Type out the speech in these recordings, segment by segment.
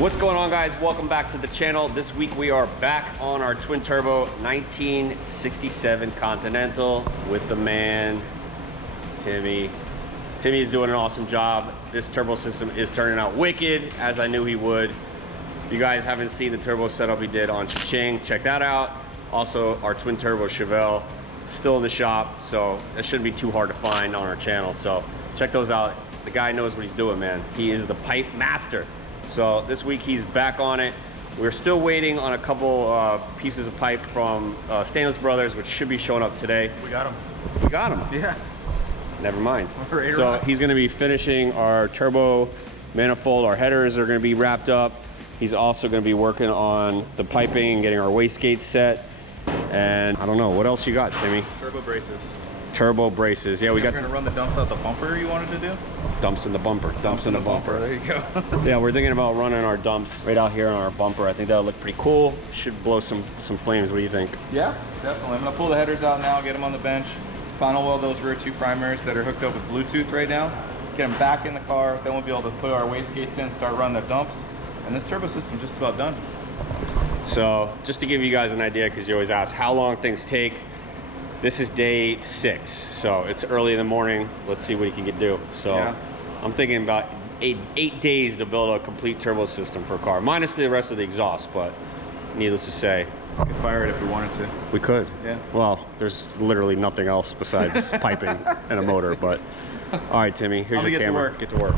What's going on, guys? Welcome back to the channel. This week we are back on our twin turbo 1967 Continental with the man Timmy. Timmy's doing an awesome job. This turbo system is turning out wicked, as I knew he would. If you guys haven't seen the turbo setup he did on Cha-Ching, check that out. Also, our twin turbo Chevelle still in the shop, so it shouldn't be too hard to find on our channel. So check those out. The guy knows what he's doing, man. He is the pipe master. So this week he's back on it. We're still waiting on a couple pieces of pipe from Stainless Brothers, which should be showing up today. We got him. We got him? Yeah. Never mind. Right, so he's gonna be finishing our turbo manifold. Our headers are gonna be wrapped up. He's also gonna be working on the piping and getting our wastegate set. And I don't know, what else you got, Timmy? Turbo braces. Turbo braces. Yeah, we got. We're gonna run the dumps out the bumper you wanted to do? Dumps in the bumper. Dumps in the bumper. There you go. Yeah, we're thinking about running our dumps right out here on our bumper. I think that'll look pretty cool. Should blow some flames. What do you think? Yeah, definitely. I'm gonna pull the headers out now, get them on the bench. Final weld those rear two primaries that are hooked up with Bluetooth right now. Get them back in the car. Then we'll be able to put our wastegates in, start running the dumps. And this turbo system's just about done. So just to give you guys an idea, because you always ask how long things take, this is day 6. So it's early in the morning. Let's see what he can do. So yeah. I'm thinking about eight days to build a complete turbo system for a car, minus the rest of the exhaust, but needless to say. We could fire it if we wanted to. We could. Yeah. Well, there's literally nothing else besides piping and a motor, but all right, Timmy, here's your camera. Get to work.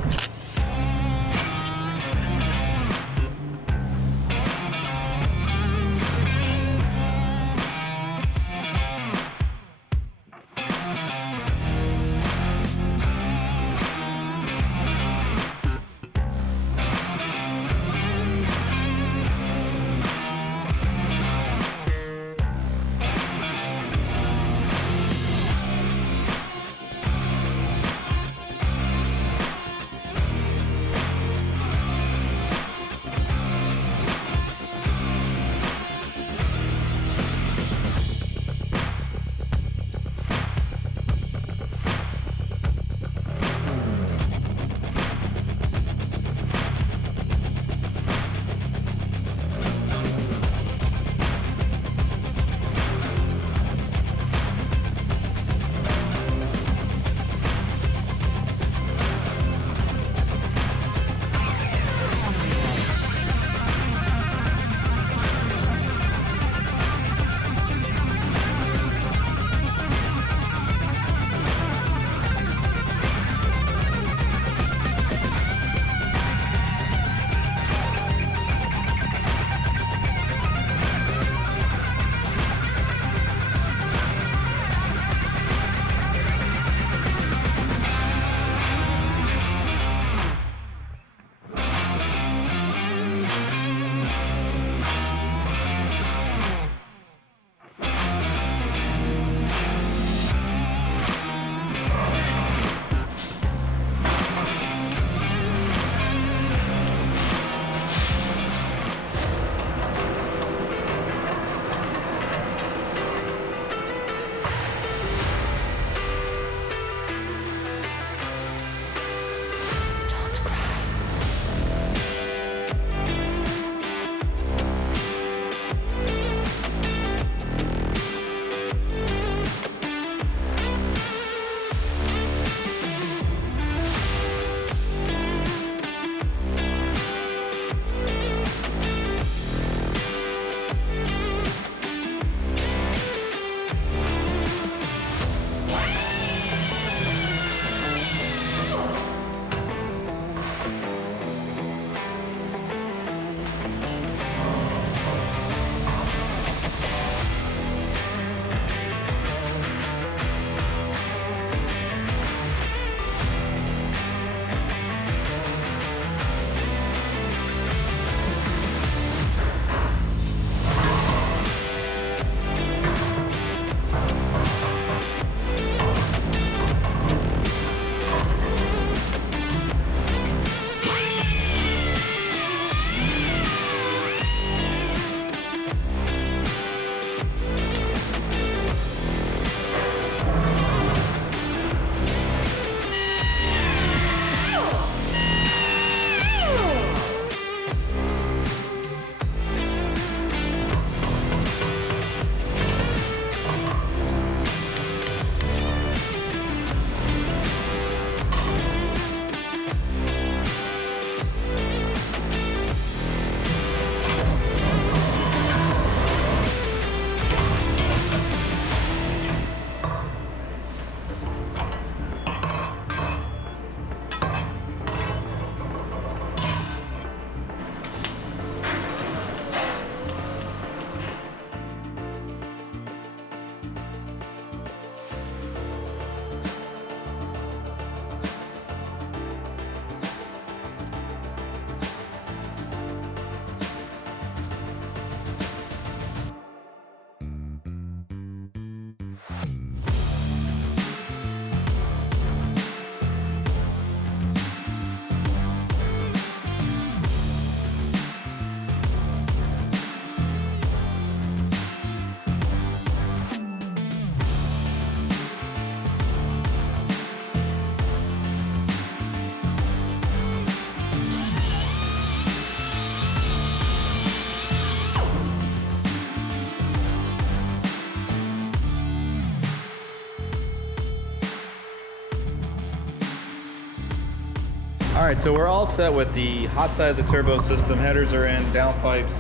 All right, so we're all set with the hot side of the turbo system. Headers are in, downpipes,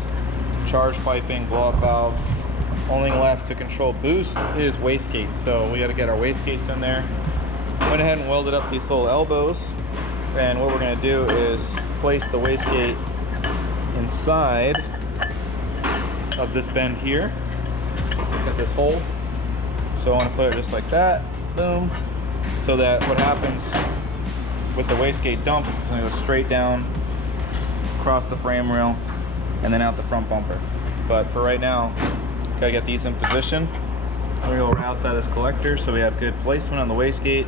charge piping, blow-up valves. Only thing left to control boost is wastegates. So we got to get our wastegates in there. Went ahead and welded up these little elbows. And what we're going to do is place the wastegate inside of this bend here. Got this hole. So I want to put it just like that. Boom. So that what happens with the wastegate dump is it's going to go straight down across the frame rail and then out the front bumper. But for right now, gotta get these in position. We're gonna go right outside this collector so we have good placement on the wastegate,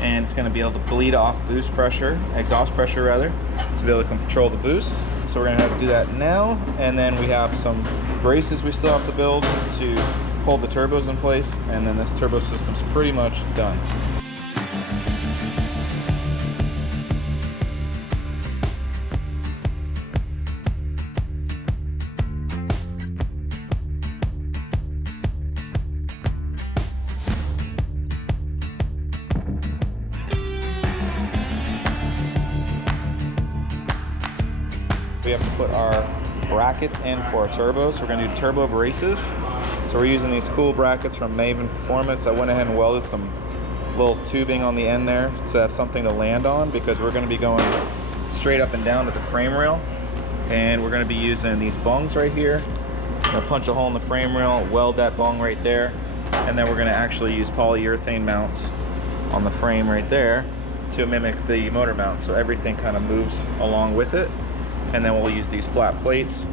and it's gonna be able to bleed off boost pressure, exhaust pressure rather, to be able to control the boost. So we're gonna have to do that now, and then we have some braces we still have to build to hold the turbos in place, and then this turbo system's pretty much done. We have to put our brackets in for our turbos. We're going to do turbo braces. So we're using these cool brackets from Maven Performance. I went ahead and welded some little tubing on the end there to have something to land on, because we're going to be going straight up and down to the frame rail. And we're going to be using these bungs right here. I'm going to punch a hole in the frame rail, weld that bung right there, and then we're going to actually use polyurethane mounts on the frame right there to mimic the motor mount, so everything kind of moves along with it. And then we'll use these flat plates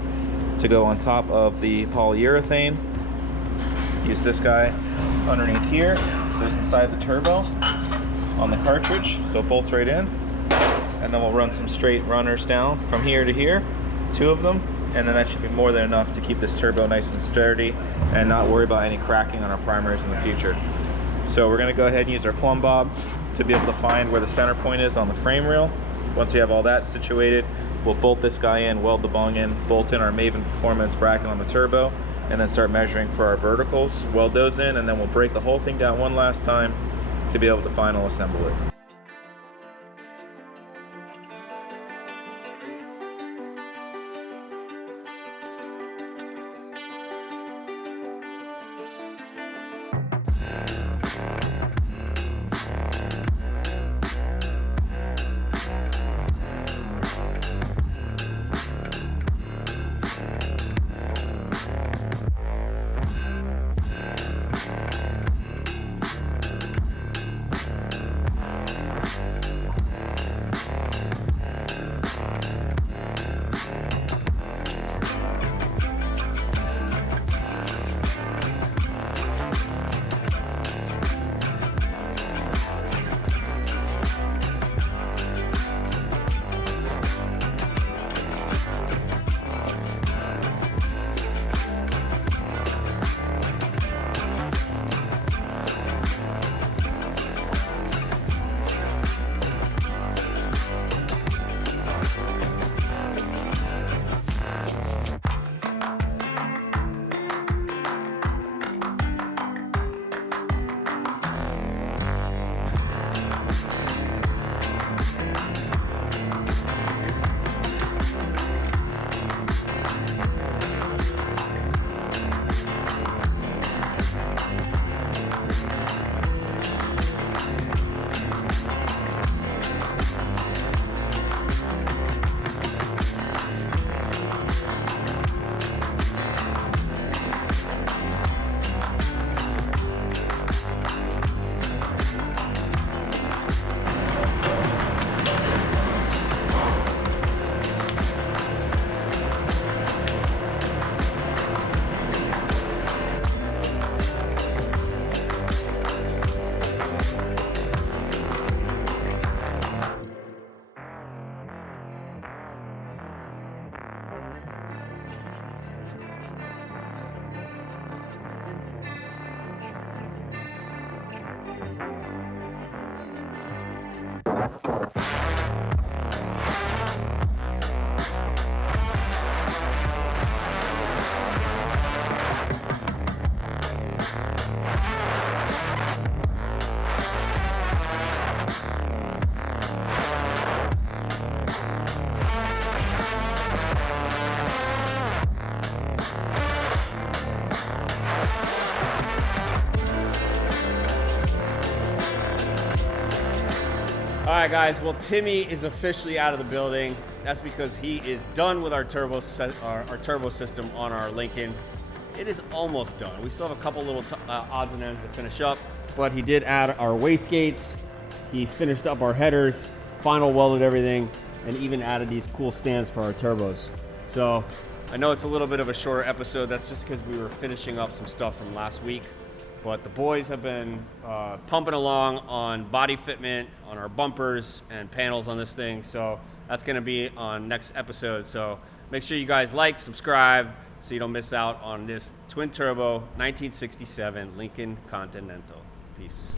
to go on top of the polyurethane. Use this guy underneath here, goes inside the turbo on the cartridge, so it bolts right in. And then we'll run some straight runners down from here to here, 2 of them, and then that should be more than enough to keep this turbo nice and sturdy and not worry about any cracking on our primaries in the future. So we're gonna go ahead and use our plumb bob to be able to find where the center point is on the frame rail. Once we have all that situated, we'll bolt this guy in, weld the bung in, bolt in our Maven Performance bracket on the turbo, and then start measuring for our verticals, weld those in, and then we'll break the whole thing down one last time to be able to final assemble it. Yeah, guys, well, Timmy is officially out of the building. That's because he is done with our turbo system on our Lincoln. It is almost done. We still have a couple little odds and ends to finish up, but he did add our wastegates. He finished up our headers, final welded everything, and even added these cool stands for our turbos. So I know it's a little bit of a shorter episode. That's just because we were finishing up some stuff from last week. But the boys have been pumping along on body fitment, on our bumpers and panels on this thing. So that's going to be on next episode. So make sure you guys like, subscribe, so you don't miss out on this twin turbo 1967 Lincoln Continental. Peace.